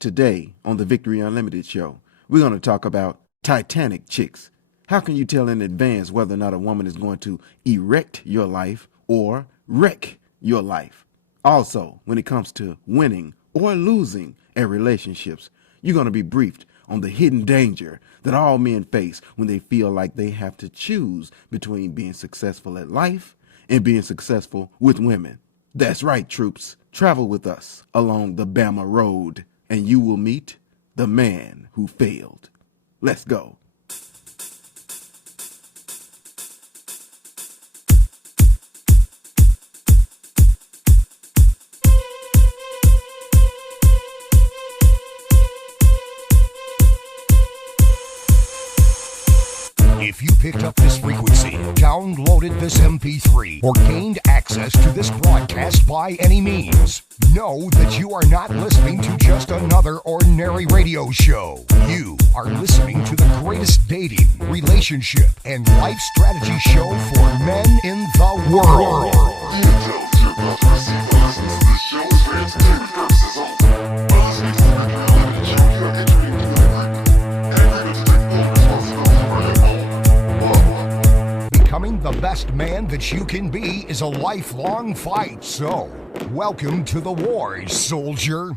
Today on the Victory Unlimited show, we're going to talk about Titanic Chicks. How can you tell in advance whether or not a woman is going to erect your life or wreck your life? Also, when it comes to winning or losing at relationships, you're going to be briefed on the hidden danger that all men face when they feel like they have to choose between being successful at life and being successful with women. That's right, troops. Travel with us along the Bama Road, and you will meet the man who failed. Let's go. If you picked up this frequency, downloaded this MP3, or gained access to this broadcast by any means, know that you are not listening to just another ordinary radio show. You are listening to the greatest dating, relationship, and life strategy show for men in the world. Becoming the best man that you can be is a lifelong fight, so welcome to the war, soldier.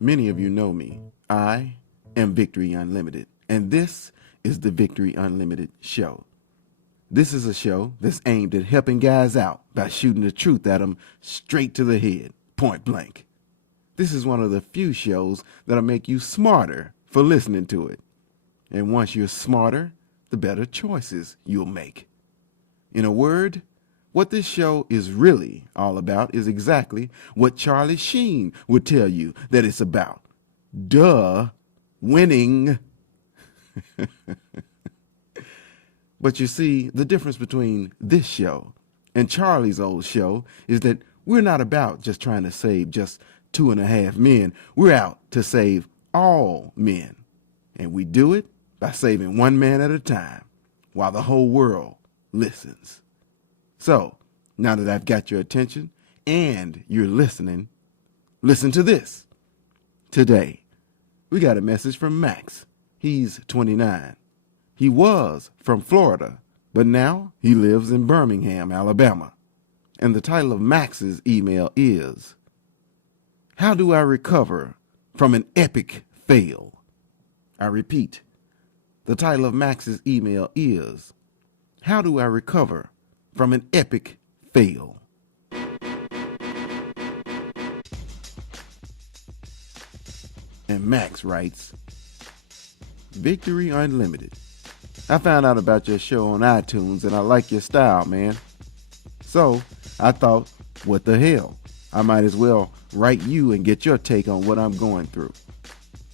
Many of you know me. I am Victory Unlimited, and this is the Victory Unlimited show. This is a show that's aimed at helping guys out by shooting the truth at them straight to the head, point blank. This is one of the few shows that'll make you smarter for listening to it. And once you're smarter, the better choices you'll make. In a word, what this show is really all about is exactly what Charlie Sheen would tell you that it's about. Duh, winning. But you see, the difference between this show and Charlie's old show is that we're not about just trying to save just 2.5 men. We're out to save all men. And we do it by saving one man at a time while the whole world listens. So, now that I've got your attention and you're listening, listen to this. Today, we got a message from Max. He's 29. He was from Florida, but now he lives in Birmingham, Alabama. And the title of Max's email is, How do I recover from an epic fail? I repeat, the title of Max's email is, How do I recover from an epic fail? And Max writes, Victory Unlimited. I found out about your show on iTunes and I like your style, man. So I thought, what the hell? I might as well write you and get your take on what I'm going through.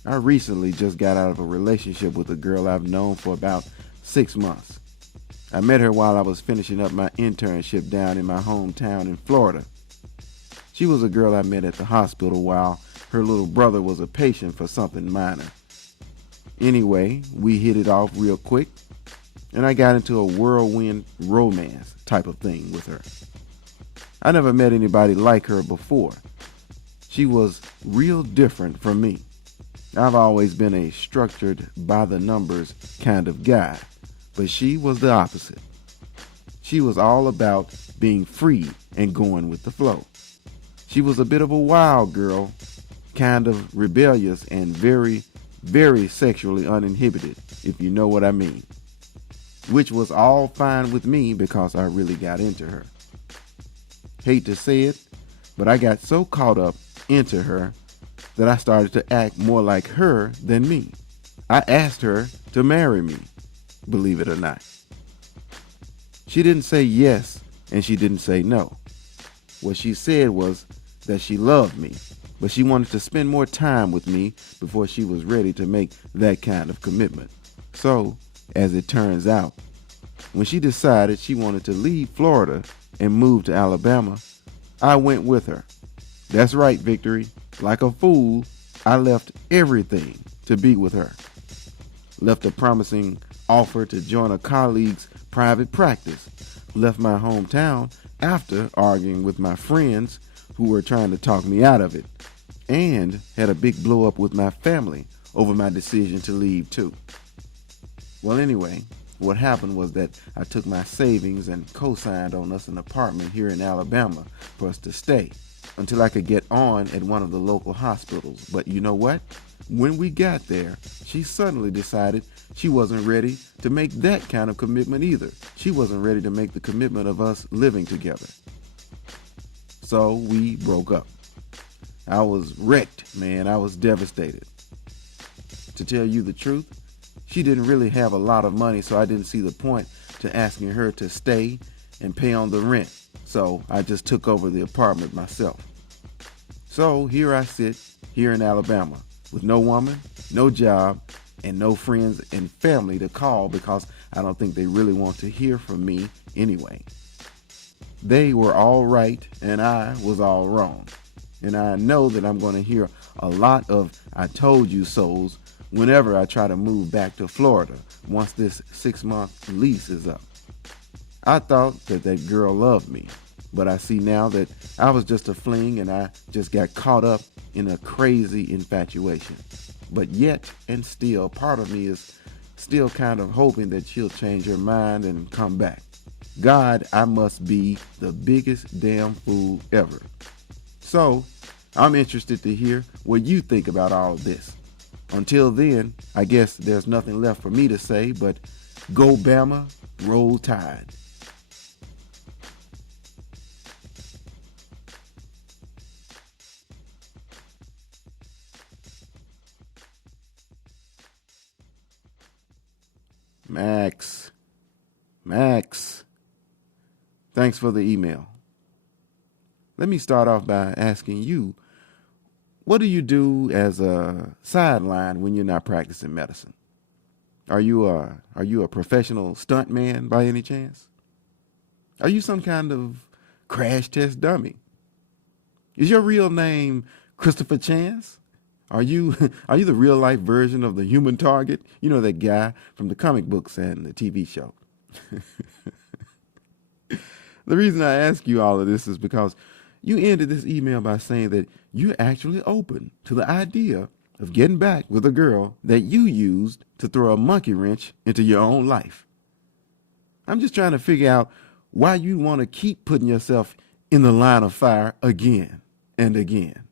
I recently just got out of a relationship with a girl I've known for about 6 months. I met her while I was finishing up my internship down in my hometown in Florida. She was a girl I met at the hospital while her little brother was a patient for something minor. Anyway, we hit it off real quick, and I got into a whirlwind romance type of thing with her. I never met anybody like her before. She was real different from me. I've always been a structured by the numbers kind of guy. But she was the opposite. She was all about being free and going with the flow. She was a bit of a wild girl, kind of rebellious and very, very sexually uninhibited, if you know what I mean. Which was all fine with me because I really got into her. Hate to say it, but I got so caught up into her that I started to act more like her than me. I asked her to marry me, believe it or not. She didn't say yes, and she didn't say no. What she said was that she loved me, but she wanted to spend more time with me before she was ready to make that kind of commitment. So, as it turns out, when she decided she wanted to leave Florida and move to Alabama, I went with her. That's right, Victory. Like a fool, I left everything to be with her. Left a promising offer to join a colleague's private practice. Left my hometown after arguing with my friends who were trying to talk me out of it. And had a big blow up with my family over my decision to leave too. Well, anyway, what happened was that I took my savings and co-signed on us an apartment here in Alabama for us to stay until I could get on at one of the local hospitals. But you know what? When we got there, she suddenly decided she wasn't ready to make that kind of commitment either. She wasn't ready to make the commitment of us living together. So we broke up. I was wrecked, man. I was devastated. To tell you the truth, she didn't really have a lot of money, so I didn't see the point to asking her to stay and pay on the rent. So I just took over the apartment myself. So here I sit, here in Alabama, with no woman, no job, and no friends and family to call because I don't think they really want to hear from me anyway. They were all right, and I was all wrong. And I know that I'm going to hear a lot of I told you so's whenever I try to move back to Florida once this 6-month lease is up. I thought that that girl loved me, but I see now that I was just a fling and I just got caught up in a crazy infatuation. But yet and still, part of me is still kind of hoping that she'll change her mind and come back. God, I must be the biggest damn fool ever. So, I'm interested to hear what you think about all of this. Until then, I guess there's nothing left for me to say but go Bama, roll Tide. Max, thanks for the email. Let me start off by asking you, what do you do as a sideline when you're not practicing medicine? Are you a professional stuntman by any chance? Are you some kind of crash test dummy? Is your real name Christopher Chance? Are you the real life version of the Human Target? You know, that guy from the comic books and the TV show. The reason I ask you all of this is because you ended this email by saying that you're actually open to the idea of getting back with a girl that you used to throw a monkey wrench into your own life. I'm just trying to figure out why you want to keep putting yourself in the line of fire again and again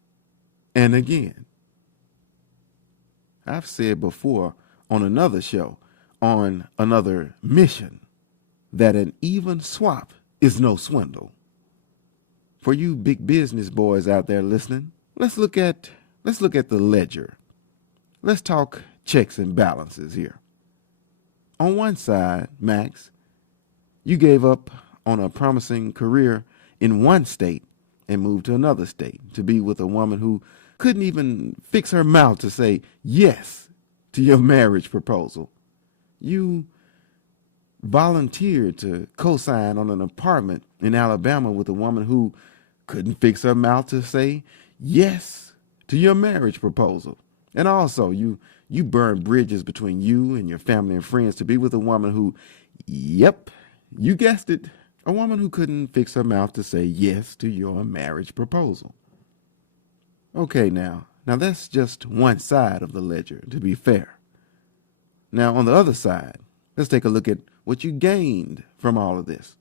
and again. I've said before on another show, on another mission, that an even swap is no swindle. For you big business boys out there listening, let's look at the ledger. Let's talk checks and balances here. On one side, Max, you gave up on a promising career in one state and moved to another state to be with a woman who couldn't even fix her mouth to say yes to your marriage proposal. You volunteered to co-sign on an apartment in Alabama with a woman who couldn't fix her mouth to say yes to your marriage proposal. And also, you burned bridges between you and your family and friends to be with a woman who, yep, you guessed it, a woman who couldn't fix her mouth to say yes to your marriage proposal. Okay, now that's just one side of the ledger, to be fair. Now, on the other side, let's take a look at what you gained from all of this.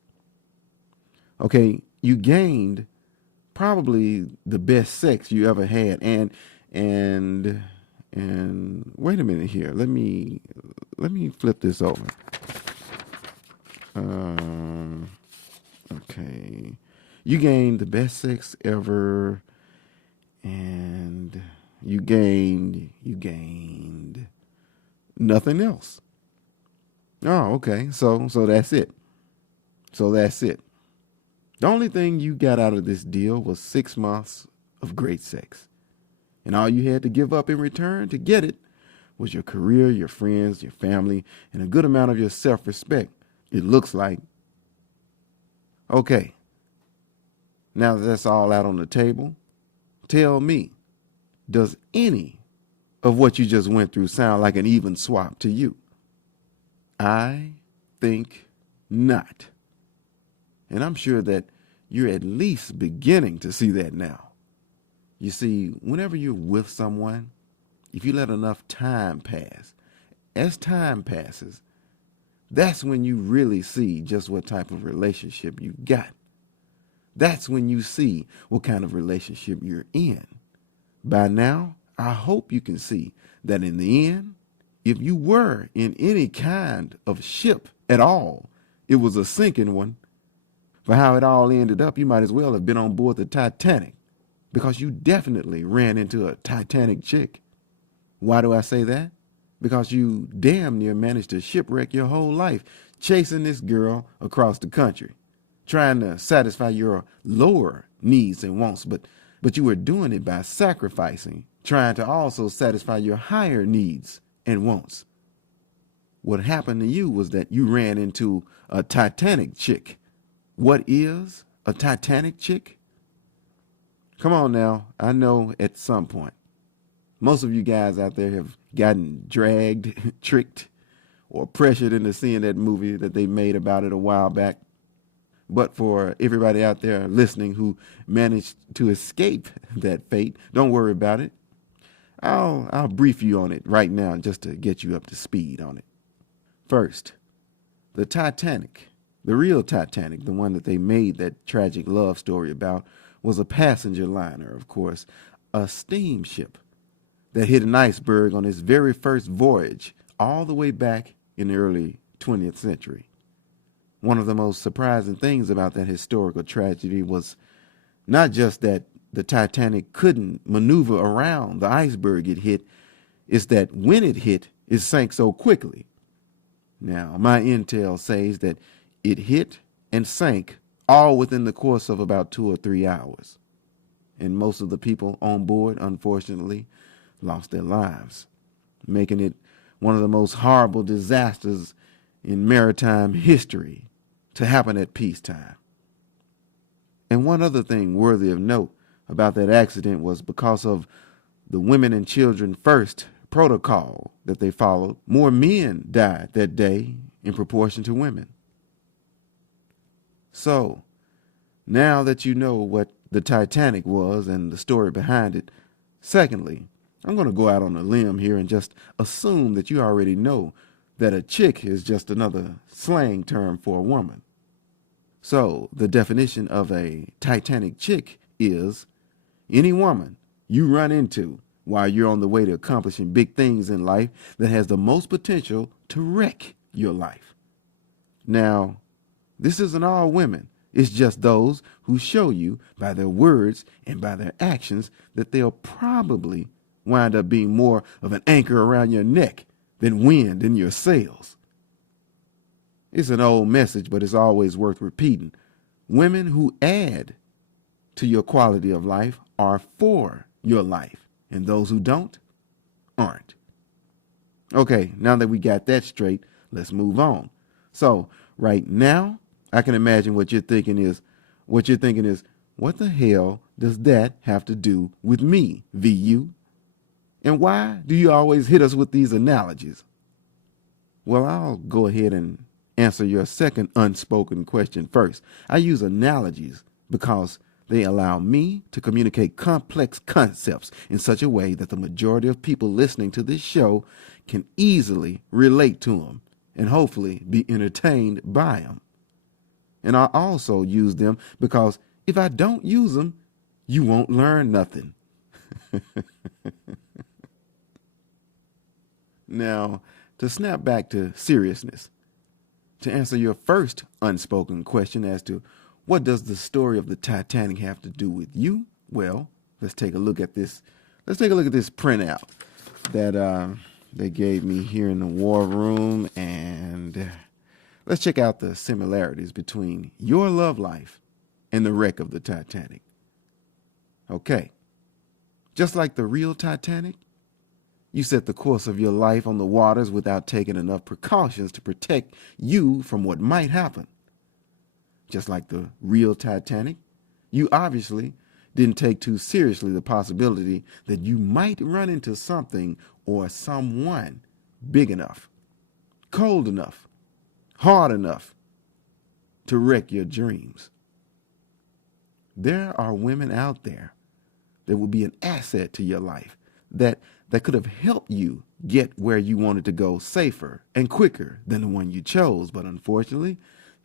Okay, you gained probably the best sex you ever had, and wait a minute here. Let me flip this over. Okay, you gained the best sex ever, and you gained nothing else. Oh, okay. So that's it. So that's it. The only thing you got out of this deal was 6 months of great sex. And all you had to give up in return to get it was your career, your friends, your family, and a good amount of your self-respect, it looks like. Okay, now that that's all out on the table, tell me, does any of what you just went through sound like an even swap to you? I think not. And I'm sure that you're at least beginning to see that now. You see, whenever you're with someone, if you let enough time pass, as time passes, that's when you really see just what type of relationship you got. That's when you see what kind of relationship you're in. By now, I hope you can see that in the end, if you were in any kind of ship at all, it was a sinking one. For how it all ended up, you might as well have been on board the Titanic, because you definitely ran into a Titanic chick. Why do I say that? Because you damn near managed to shipwreck your whole life chasing this girl across the country, trying to satisfy your lower needs and wants, but you were doing it by sacrificing, trying to also satisfy your higher needs and wants. What happened to you was that you ran into a Titanic chick. What is a Titanic chick? Come on now, I know at some point, most of you guys out there have gotten dragged, tricked, or pressured into seeing that movie that they made about it a while back. But for everybody out there listening who managed to escape that fate, don't worry about it. I'll brief you on it right now just to get you up to speed on it. First, the Titanic, the real Titanic, the one that they made that tragic love story about, was a passenger liner, of course, a steamship that hit an iceberg on its very first voyage all the way back in the early 20th century. One of the most surprising things about that historical tragedy was not just that the Titanic couldn't maneuver around the iceberg it hit, it's that when it hit, it sank so quickly. Now, my intel says that it hit and sank all within the course of about 2 or 3 hours. And most of the people on board, unfortunately, lost their lives, making it one of the most horrible disasters in maritime history to happen at peacetime. And one other thing worthy of note about that accident was because of the women and children first protocol that they followed, more men died that day in proportion to women. So, now that you know what the Titanic was and the story behind it, secondly, I'm going to go out on a limb here and just assume that you already know that a chick is just another slang term for a woman. So, the definition of a Titanic chick is any woman you run into while you're on the way to accomplishing big things in life that has the most potential to wreck your life. Now, this isn't all women. It's just those who show you by their words and by their actions that they'll probably wind up being more of an anchor around your neck than wind in your sails. It's an old message, but it's always worth repeating. Women who add to your quality of life are for your life, and those who don't aren't. Okay, now that we got that straight, let's move on. So right now, I can imagine what you're thinking is, what the hell does that have to do with me, VU? And why do you always hit us with these analogies? Well, I'll go ahead and answer your second unspoken question first. I use analogies because they allow me to communicate complex concepts in such a way that the majority of people listening to this show can easily relate to them and hopefully be entertained by them. And I also use them because if I don't use them, you won't learn nothing. Now, to snap back to seriousness, to answer your first unspoken question as to what does the story of the Titanic have to do with you? Well, let's take a look at this. Let's take a look at this printout that they gave me here in the war room, and Let's check out the similarities between your love life and the wreck of the Titanic. Okay, just like the real Titanic, you set the course of your life on the waters without taking enough precautions to protect you from what might happen. Just like the real Titanic, you obviously didn't take too seriously the possibility that you might run into something or someone big enough, cold enough, hard enough to wreck your dreams. There are women out there that will be an asset to your life that could have helped you get where you wanted to go safer and quicker than the one you chose. But unfortunately,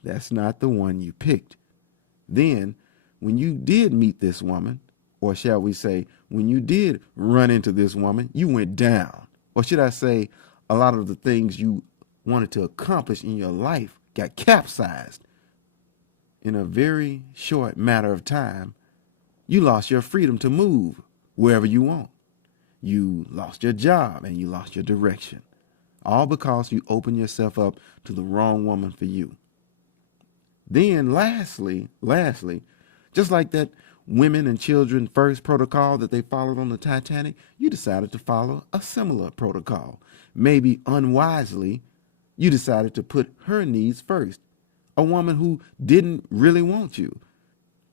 that's not the one you picked. Then, when you did meet this woman, or shall we say, when you did run into this woman, you went down. Or should I say, a lot of the things you wanted to accomplish in your life got capsized. In a very short matter of time, you lost your freedom to move wherever you want. You lost your job and you lost your direction, all because you opened yourself up to the wrong woman for you. Then lastly, just like that women and children first protocol that they followed on the Titanic, you decided to follow a similar protocol. Maybe unwisely, you decided to put her needs first. A woman who didn't really want you.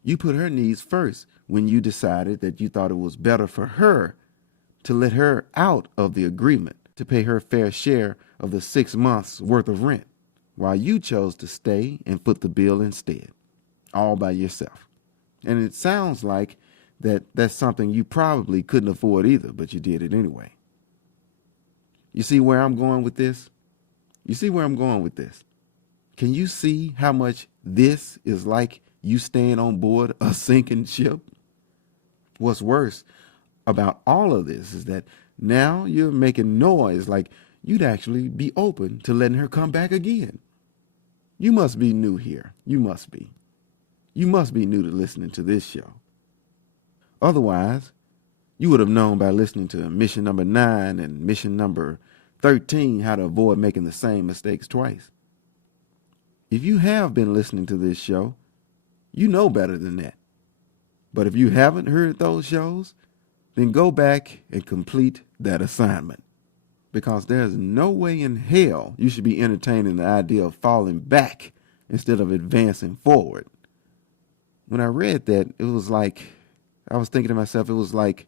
You put her needs first when you decided that you thought it was better for her to let her out of the agreement to pay her fair share of the 6 months worth of rent, while you chose to stay and foot the bill instead, all by yourself. And it sounds like that's something you probably couldn't afford either, but you did it anyway. You see where I'm going with this? Can you see how much this is like you staying on board a sinking ship? What's worse about all of this is that now you're making noise like you'd actually be open to letting her come back again. You must be new here. You must be. You must be new to listening to this show. Otherwise, you would have known by listening to mission number 9 and mission number 13 how to avoid making the same mistakes twice. If you have been listening to this show, you know better than that. But if you haven't heard those shows, then go back and complete that assignment. Because there's no way in hell you should be entertaining the idea of falling back instead of advancing forward. When I read that, it was like, I was thinking to myself, it was like,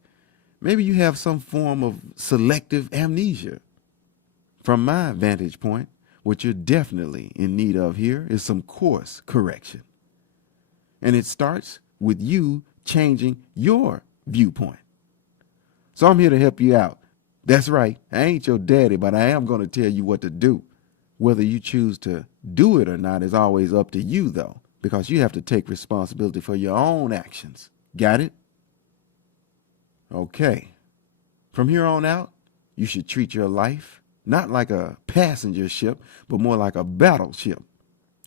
maybe you have some form of selective amnesia. From my vantage point, what you're definitely in need of here is some course correction. And it starts with you changing your viewpoint. So I'm here to help you out. That's right. I ain't your daddy, but I am going to tell you what to do. Whether you choose to do it or not is always up to you, though, because you have to take responsibility for your own actions. Got it? Okay. From here on out, you should treat your life not like a passenger ship, but more like a battleship.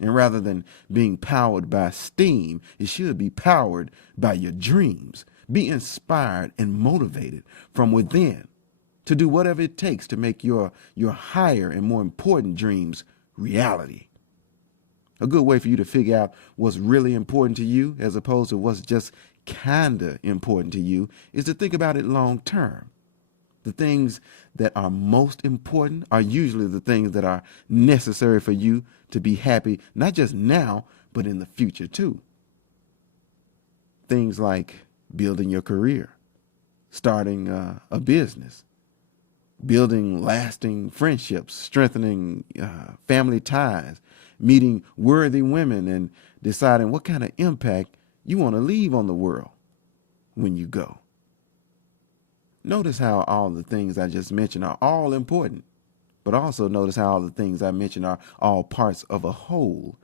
And rather than being powered by steam, it should be powered by your dreams. Be inspired and motivated from within to do whatever it takes to make your higher and more important dreams reality. A good way for you to figure out what's really important to you as opposed to what's just kinda important to you is to think about it long term. The things that are most important are usually the things that are necessary for you to be happy, not just now, but in the future too. Things like building your career, starting a business, building lasting friendships, strengthening family ties, meeting worthy women, and deciding what kind of impact you want to leave on the world when you go. Notice how all the things I just mentioned are all important, but also notice how all the things I mentioned are all parts of a whole.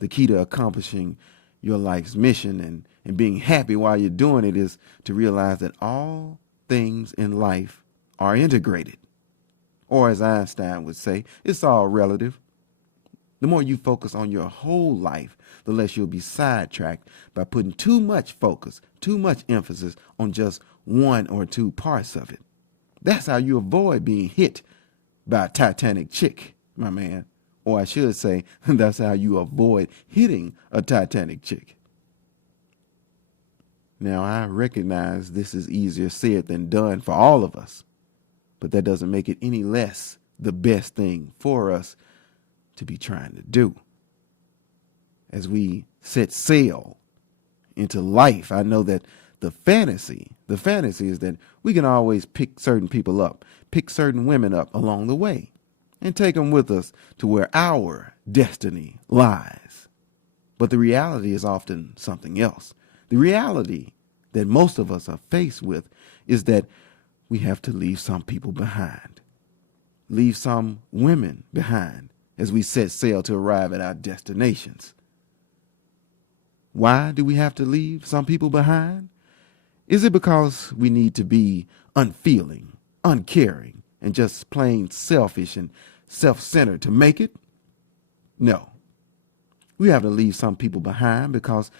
The key to accomplishing your life's mission and being happy while you're doing it is to realize that all things in life are integrated. Or as Einstein would say, it's all relative. The more you focus on your whole life, the less you'll be sidetracked by putting too much focus, too much emphasis on just one or two parts of it. That's how you avoid being hit by a Titanic Chick, my man, Or I should say, that's how you avoid hitting a Titanic chick. Now, I recognize this is easier said than done for all of us, but that doesn't make it any less the best thing for us to be trying to do. As we set sail into life, I know that the fantasy is that we can always pick certain people up, pick certain women up along the way, and take them with us to where our destiny lies. But the reality is often something else. The reality that most of us are faced with is that we have to leave some people behind, leave some women behind as we set sail to arrive at our destinations. Why do we have to leave some people behind? Is it because we need to be unfeeling, uncaring, and just plain selfish and self-centered to make it? No. We have to leave some people behind because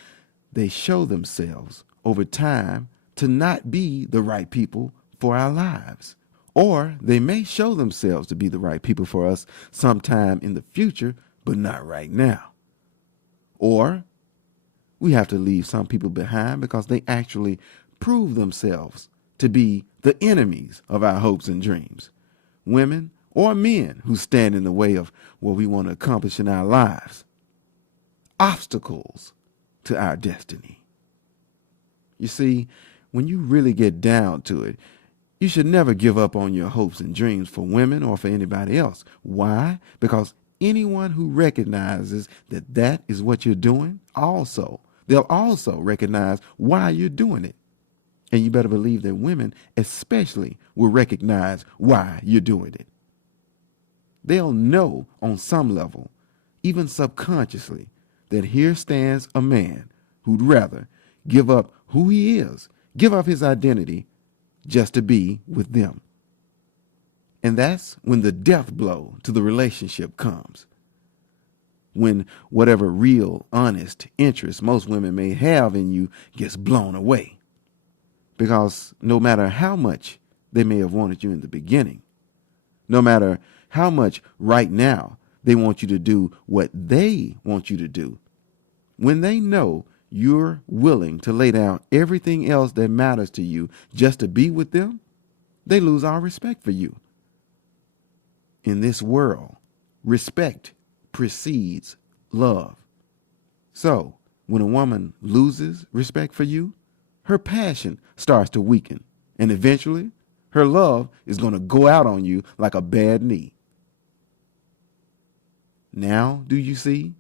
they show themselves over time to not be the right people for our lives. Or they may show themselves to be the right people for us sometime in the future, but not right now. Or we have to leave some people behind because they actually prove themselves to be the enemies of our hopes and dreams. Women or men who stand in the way of what we want to accomplish in our lives. Obstacles to our destiny. You see, when you really get down to it, you should never give up on your hopes and dreams for women or for anybody else. Why? Because anyone who recognizes that that is what you're doing, they'll also recognize why you're doing it. And you better believe that women especially will recognize why you're doing it. They'll know on some level, even subconsciously, that here stands a man who'd rather give up who he is, give up his identity just to be with them. And that's when the death blow to the relationship comes. When whatever real, honest interest most women may have in you gets blown away. Because no matter how much they may have wanted you in the beginning, no matter how much right now they want you to do what they want you to do, when they know you're willing to lay down everything else that matters to you just to be with them, they lose all respect for you. In this world, respect precedes love. So, when a woman loses respect for you, her passion starts to weaken, and eventually, her love is going to go out on you like a bad knee. Now do you see?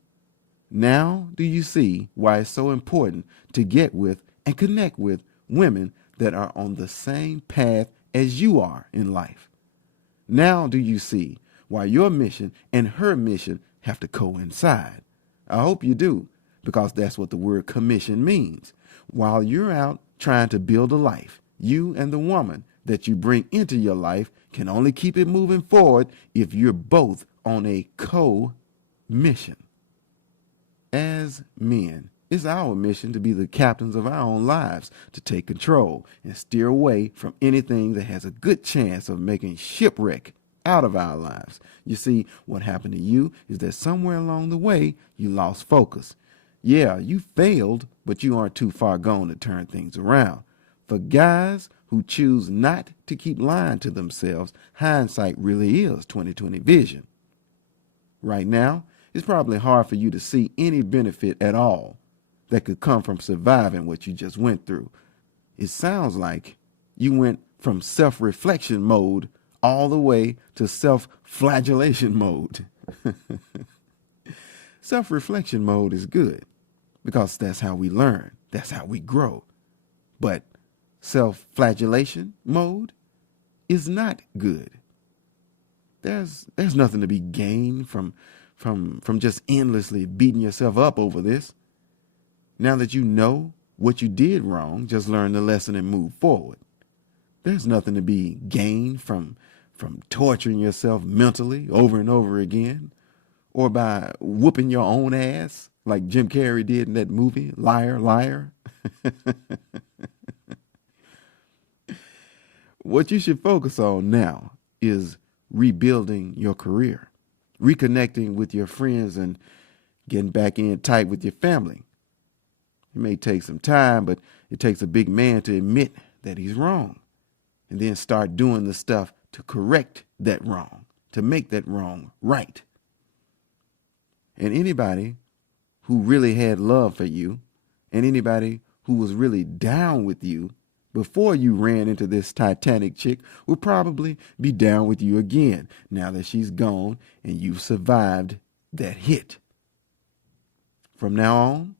Now do you see why it's so important to get with and connect with women that are on the same path as you are in life? Now do you see why your mission and her mission have to coincide? I hope you do, because that's what the word commission means. While you're out trying to build a life, you and the woman that you bring into your life can only keep it moving forward if you're both on a co-mission. As men, it's our mission to be the captains of our own lives, to take control and steer away from anything that has a good chance of making shipwreck out of our lives. You see, what happened to you is that somewhere along the way, you lost focus. Yeah, you failed, but you aren't too far gone to turn things around. For guys who choose not to keep lying to themselves, hindsight really is 20/20 vision. Right now, it's probably hard for you to see any benefit at all that could come from surviving what you just went through. It sounds like you went from self-reflection mode all the way to self-flagellation mode. Self-reflection mode is good because that's how we learn. That's how we grow. But self-flagellation mode is not good. There's nothing to be gained from just endlessly beating yourself up over this. Now that you know what you did wrong, just learn the lesson and move forward. There's nothing to be gained from torturing yourself mentally over and over again, or by whooping your own ass like Jim Carey did in that movie, Liar, Liar. What you should focus on now is rebuilding your career, reconnecting with your friends and getting back in tight with your family. It may take some time, but it takes a big man to admit that he's wrong and then start doing the stuff to correct that wrong, to make that wrong right. And anybody who really had love for you and anybody who was really down with you before you ran into this Titanic chick will probably be down with you again now that she's gone and you've survived that hit. From now on,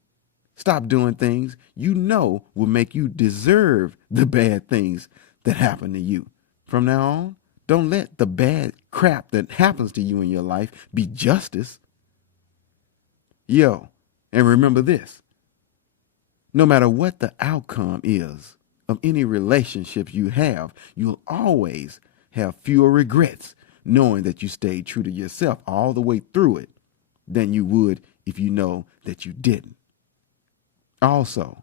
stop doing things you know will make you deserve the bad things that happen to you. From now on, don't let the bad crap that happens to you in your life be justice. Yo, and remember this. No matter what the outcome is of any relationships you have, you'll always have fewer regrets knowing that you stayed true to yourself all the way through it than you would if you know that you didn't. Also,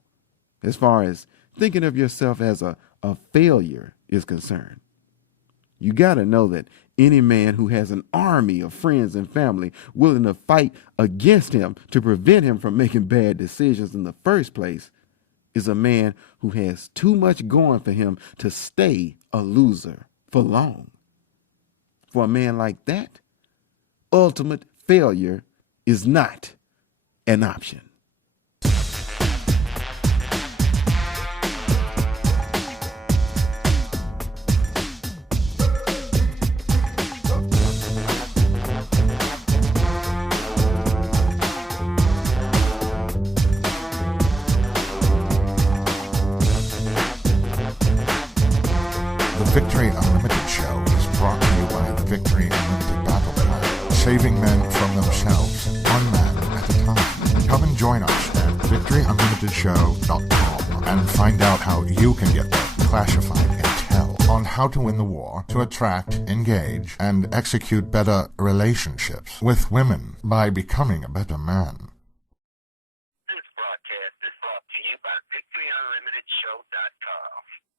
as far as thinking of yourself as a failure is concerned, you got to know that any man who has an army of friends and family willing to fight against him to prevent him from making bad decisions in the first place is a man who has too much going for him to stay a loser for long. For a man like that, ultimate failure is not an option. The Victory Unlimited Show is brought to you by the Victory Unlimited Battle Plan, saving men from themselves, one man at a time. Come and join us at victoryunlimitedshow.com and find out how you can get the classified intel on how to win the war to attract, engage, and execute better relationships with women by becoming a better man. This broadcast is brought to you by victoryunlimitedshow.com.